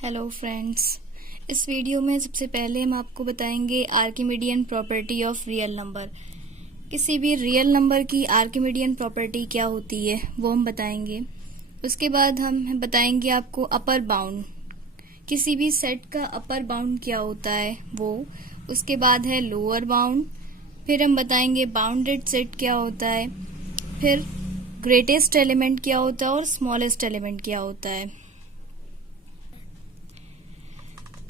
Hello friends, इस video में सबसे पहले हम आपको बताएंगे Archimedean property of real number. किसी भी रियल नंबर की आर्किमिडियन प्रॉपर्टी क्या होती है वो हम बताएंगे। उसके बाद हम बताएंगे आपको अपर बाउंड, किसी भी सेट का अपर बाउंड क्या होता है वो। उसके बाद है लोअर बाउंड, फिर हम बताएंगे बाउंडेड सेट क्या होता है, फिर ग्रेटेस्ट एलिमेंट क्या होता है और स्मॉलेस्ट एलिमेंट क्या होता है।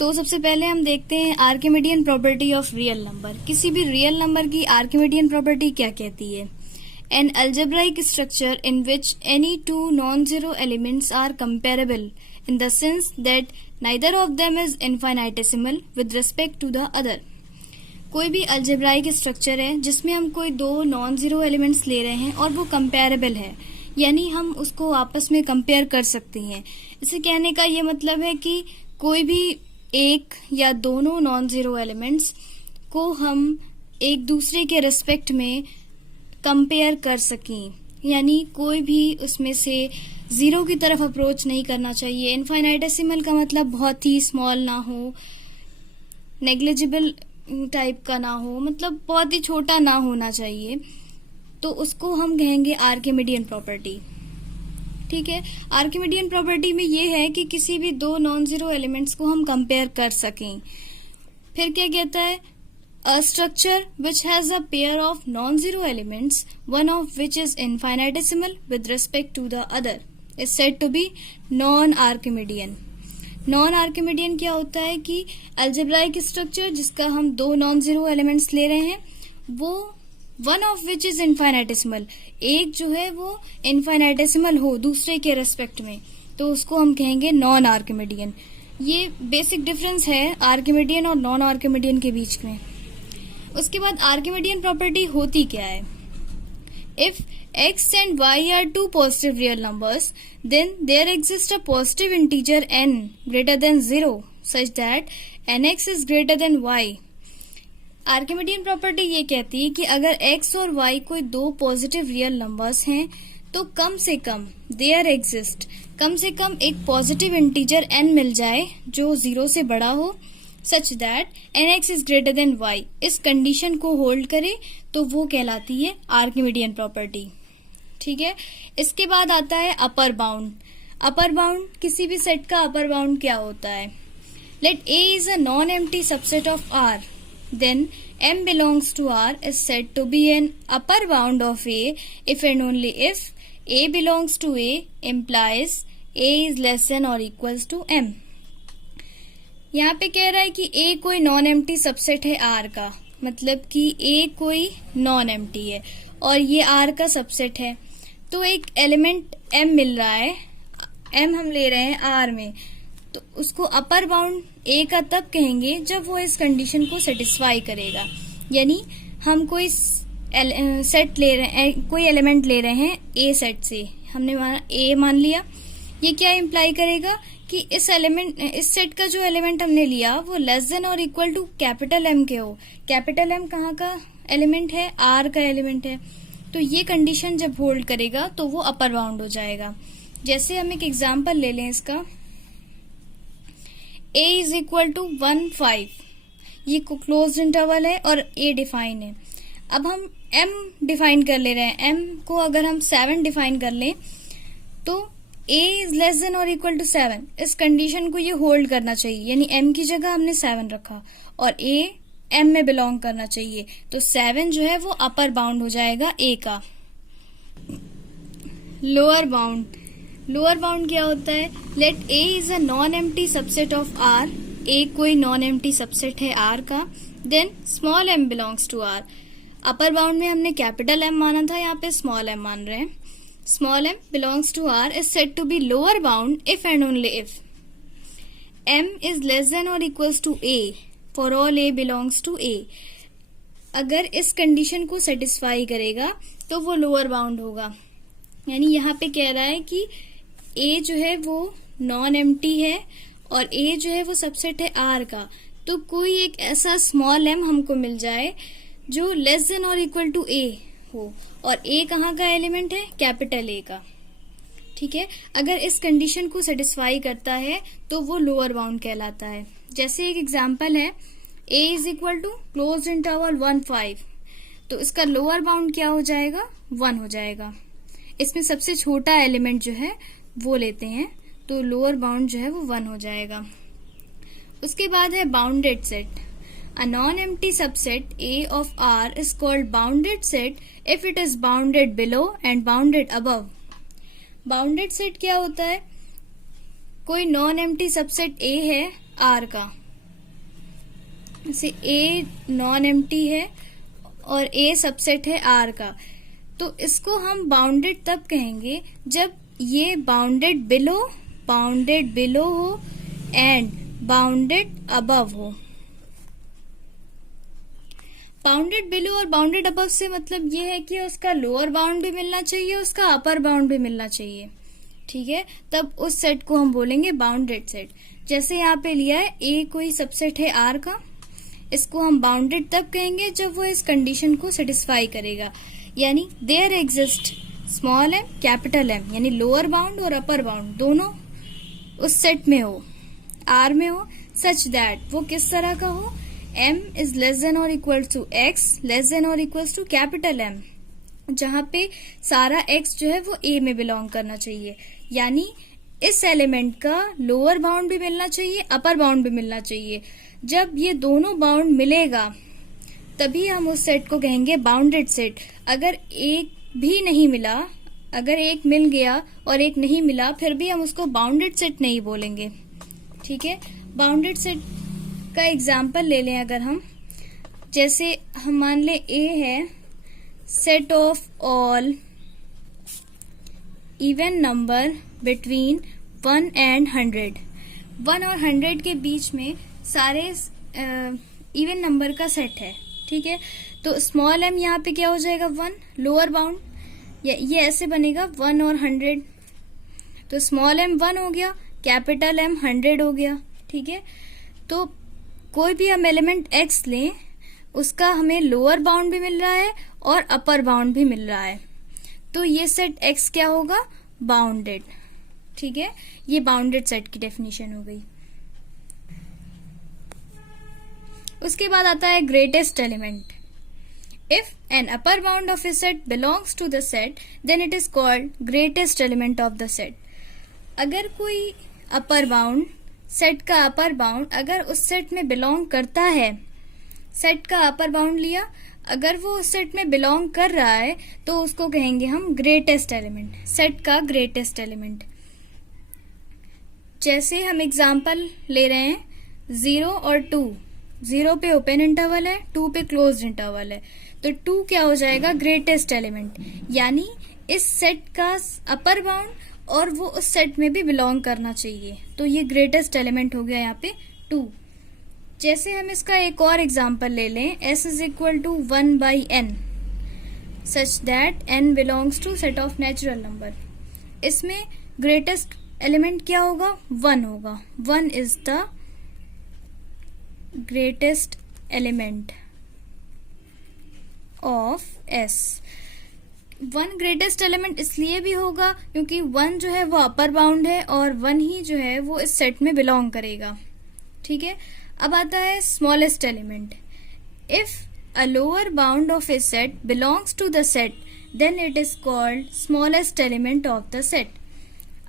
तो सबसे पहले हम देखते हैं Archimedean property of real number. किसी भी रियल नंबर की आर्किमिडियन प्रॉपर्टी क्या कहती है? An algebraic structure in which any two non zero elements are comparable in the sense that neither of them is infinitesimal with respect to the other. कोई भी algebraic structure है जिसमें हम कोई दो नॉन जीरो एलिमेंट्स ले रहे हैं और वो कंपेरेबल है, यानी हम उसको आपस में कंपेयर कर सकते हैं। इसे कहने का ये मतलब है कि कोई भी एक या दोनों नॉन जीरो एलिमेंट्स को हम एक दूसरे के रिस्पेक्ट में कंपेयर कर सकें, यानी कोई भी उसमें से जीरो की तरफ अप्रोच नहीं करना चाहिए। इनफाइनाइटेसिमल का मतलब बहुत ही स्मॉल ना हो, नेग्लिजिबल टाइप का ना हो, मतलब बहुत ही छोटा ना होना चाहिए। तो उसको हम कहेंगे आर्किमिडियन प्रॉपर्टी। ठीक है, आर्किमिडियन प्रॉपर्टी में ये है कि किसी भी दो नॉन जीरो एलिमेंट्स को हम कंपेयर कर सकें। फिर क्या कहता है? A structure which has a pair of non zero elements, one of which is infinitesimal with respect to the other, is said to be non Archimedean. Non Archimedean क्या होता है कि अलजेब्राइक स्ट्रक्चर जिसका हम दो नॉन जीरो एलिमेंट्स ले रहे हैं, वो one of which is infinitesimal, एक जो है वो इनफाइनाइटेसिमल हो दूसरे के रेस्पेक्ट में, तो उसको हम कहेंगे नॉन आर्किमिडियन। ये बेसिक डिफरेंस है आर्किमिडियन और नॉन आर्किमिडियन के बीच में। उसके बाद आर्किमिडियन प्रॉपर्टी होती क्या है? If x and y are two positive real numbers, then there exists a positive integer n greater than 0 such that nx is greater than y। Archimedean property ये कहती है कि अगर x और y कोई दो पॉजिटिव रियल नंबर्स हैं तो कम से कम देयर एग्जिस्ट, कम से कम एक पॉजिटिव इंटीजर n मिल जाए जो 0 से बड़ा हो, such that nx is greater than y। इस कंडीशन को होल्ड करे तो वो कहलाती है आर्किमिडियन प्रॉपर्टी। ठीक है, इसके बाद आता है अपर बाउंड। अपर बाउंड, किसी भी सेट का अपर बाउंड क्या होता है? Let a is a non empty subset of r, then m belongs to R is said to be an upper bound of A if and only if A belongs to A implies A is less than or equals to M। यहाँ पे कह रहा है कि A कोई non empty subset है R का, मतलब कि A कोई नॉन एम्प्टी है और ये R का सबसेट है, तो एक एलिमेंट M मिल रहा है, M हम ले रहे हैं R में, तो उसको अपर बाउंड ए का तब कहेंगे जब वो इस कंडीशन को सेटिस्फाई करेगा। यानी हम कोई सेट ले रहे हैं, कोई एलिमेंट ले रहे हैं ए सेट से, हमने ए मान लिया। ये क्या इम्प्लाई करेगा कि इस सेट का जो एलिमेंट हमने लिया वो लेस देन और इक्वल टू कैपिटल एम के हो। कैपिटल एम कहाँ का एलिमेंट है? आर का एलिमेंट है। तो ये कंडीशन जब होल्ड करेगा तो वो अपर बाउंड हो जाएगा। जैसे हम एक एग्जाम्पल ले लें इसका, a इज इक्वल टू 1 5, ये क्लोज इंटरवल है और a डिफाइन है। अब हम m डिफाइन कर ले रहे हैं, m को अगर हम 7 डिफाइन कर लें तो a इज लेस देन और इक्वल टू 7, इस कंडीशन को ये होल्ड करना चाहिए, यानी m की जगह हमने 7 रखा और a m में बिलोंग करना चाहिए, तो 7 जो है वो अपर बाउंड हो जाएगा a का। लोअर बाउंड, लोअर बाउंड क्या होता है? Let a is a non empty subset of R, a कोई नॉन एम्प्टी सबसेट है R का, then small m belongs to R। Upper bound में हमने कैपिटल M माना था, यहाँ पे स्मॉल m मान रहे हैं। Small m belongs to R is said to be lower bound if and only if m is less than और equals to a for all a belongs to a। अगर इस कंडीशन को satisfy करेगा तो वो लोअर बाउंड होगा। यानी यहाँ पे कह रहा है कि A जो है वो नॉन एम्प्टी है और A जो है वो सबसेट है R का, तो कोई एक ऐसा स्मॉल m हमको मिल जाए जो लेस देन और इक्वल टू A हो, और A कहाँ का एलिमेंट है? कैपिटल A का। ठीक है। अगर इस कंडीशन को सेटिस्फाई करता है तो वो लोअर बाउंड कहलाता है। जैसे एक एग्जांपल है a is equal to close interval 1 5, तो इसका लोअर बाउंड क्या हो जाएगा, 1 हो जाएगा। इसमें सबसे छोटा एलिमेंट जो है वो लेते हैं, तो लोअर बाउंड जो है वो 1 हो जाएगा। उसके बाद है bounded set. A non-empty subset A of R is called bounded set if it is bounded below and bounded above. Bounded set क्या होता है, कोई non-empty subset A है R का, जैसे A non-empty है और A सबसेट है R का, तो इसको हम बाउंडेड तब कहेंगे जब ये बाउंडेड बिलो हो एंड बाउंडेड अबव हो। बाउंडेड बिलो और बाउंडेड अबव से मतलब ये है कि उसका लोअर बाउंड भी मिलना चाहिए, उसका अपर बाउंड भी मिलना चाहिए, ठीक है, तब उस सेट को हम बोलेंगे बाउंडेड सेट। जैसे यहाँ पे लिया है ए कोई सबसेट है आर का, इसको हम बाउंडेड तब कहेंगे जब वो इस कंडीशन को सेटिस्फाई करेगा, यानी there exist small M capital M, यानी लोअर बाउंड और अपर बाउंड दोनों उस सेट में हो, आर में हो, सच दैट वो किस तरह का हो, m is less than or equals to x less than or equals to capital M, जहाँ पे सारा x जो है वो a में बिलोंग करना चाहिए, यानी इस एलिमेंट का लोअर बाउंड भी मिलना चाहिए, अपर बाउंड भी मिलना चाहिए। जब ये दोनों बाउंड मिलेगा तभी हम उस सेट को कहेंगे बाउंडेड सेट। अगर एक भी नहीं मिला, अगर एक मिल गया और एक नहीं मिला, फिर भी हम उसको बाउंडेड सेट नहीं बोलेंगे, ठीक है। बाउंडेड सेट का एग्जाम्पल ले लें अगर हम, जैसे हम मान ले A है set of all even number between 1 and 100। 1 और 100 के बीच में सारे इवन नंबर का सेट है, ठीक है। तो स्मॉल m यहाँ पे क्या हो जाएगा, 1 लोअर बाउंड, ये ऐसे बनेगा 1 और 100, तो स्मॉल m 1 हो गया, कैपिटल M 100 हो गया, ठीक है। तो कोई भी हम एलिमेंट x लें, उसका हमें लोअर बाउंड भी मिल रहा है और अपर बाउंड भी मिल रहा है, तो ये सेट x क्या होगा, बाउंडेड, ठीक है। ये बाउंडेड सेट की डेफिनेशन हो गई। उसके बाद आता है greatest element. If an upper bound of a set belongs to the set then it is called greatest element of the set. अगर कोई अपर बाउंड, सेट का अपर बाउंड अगर उस सेट में बिलोंग करता है, सेट का अपर बाउंड लिया, अगर वो उस सेट में बिलोंग कर रहा है तो उसको कहेंगे हम ग्रेटेस्ट एलिमेंट, सेट का ग्रेटेस्ट एलिमेंट। जैसे हम एग्जांपल ले रहे हैं 0 और 2, 0 पे ओपन इंटरवल है, 2 पे क्लोज्ड इंटरवल है, तो 2 क्या हो जाएगा, ग्रेटेस्ट एलिमेंट, यानी इस सेट का अपर बाउंड और वो उस सेट में भी बिलोंग करना चाहिए, तो ये ग्रेटेस्ट एलिमेंट हो गया यहाँ पे 2। जैसे हम इसका एक और एग्जांपल ले लें, s is equal to 1/n such that n belongs to set of natural number. इसमें ग्रेटेस्ट एलिमेंट क्या होगा, 1 होगा, 1 is the greatest element of s। 1 greatest element इसलिए भी होगा क्योंकि 1 जो है वो अपर बाउंड है और 1 ही जो है वो इस सेट में बिलोंग करेगा, ठीक है। अब आता है smallest element. If a lower bound of a set belongs to the set then it is called smallest element of the set.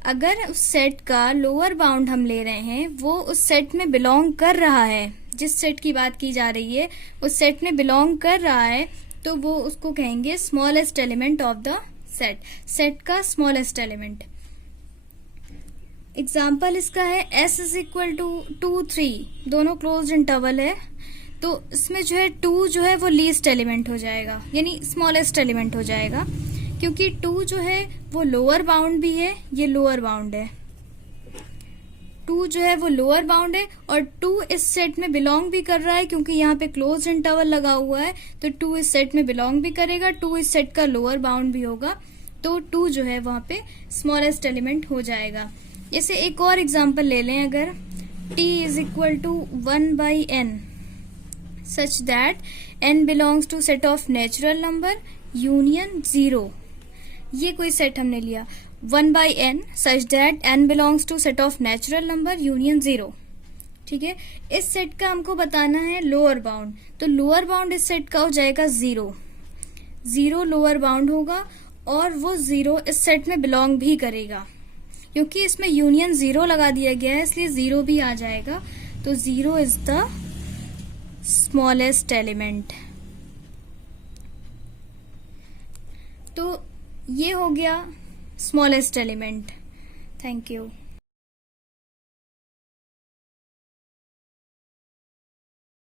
अगर उस सेट का लोअर बाउंड हम ले रहे हैं, वो उस सेट में बिलोंग कर रहा है, जिस सेट की बात की जा रही है उस सेट में बिलोंग कर रहा है, तो वो उसको कहेंगे smallest element of the set, set का स्मॉलेस्ट एलिमेंट। एग्जाम्पल इसका है s इज इक्वल टू 2 3, दोनों क्लोज्ड इंटरवल है, तो इसमें जो है 2 जो है वो लीस्ट एलिमेंट हो जाएगा, यानी स्मॉलेस्ट एलिमेंट हो जाएगा, क्योंकि 2 जो है वो लोअर बाउंड भी है, ये लोअर बाउंड है, 2 जो है वो लोअर बाउंड है और 2 इस सेट में बिलोंग भी कर रहा है, क्योंकि यहाँ पे क्लोज्ड इंटरवल लगा हुआ है, तो 2 इस सेट में बिलोंग भी करेगा, 2 इस सेट का लोअर बाउंड भी होगा, तो 2 जो है वहां पे स्मॉलेस्ट एलिमेंट हो जाएगा। जैसे एक और एग्जांपल ले लें, अगर t is equal to 1/n such that n belongs to set of natural number union 0, ये कोई सेट हमने लिया 1/n such that n belongs to set of natural number union 0। ठीक है, इस सेट का हमको बताना है लोअर बाउंड, तो लोअर बाउंड इस सेट का हो जाएगा 0 लोअर बाउंड होगा, और वो 0 इस सेट में बिलोंग भी करेगा, क्योंकि इसमें यूनियन 0 लगा दिया गया है इसलिए 0 भी आ जाएगा। तो 0 इज द स्मॉलेस्ट एलिमेंट। तो ये हो गया स्मॉलेस्ट एलिमेंट। Thank you.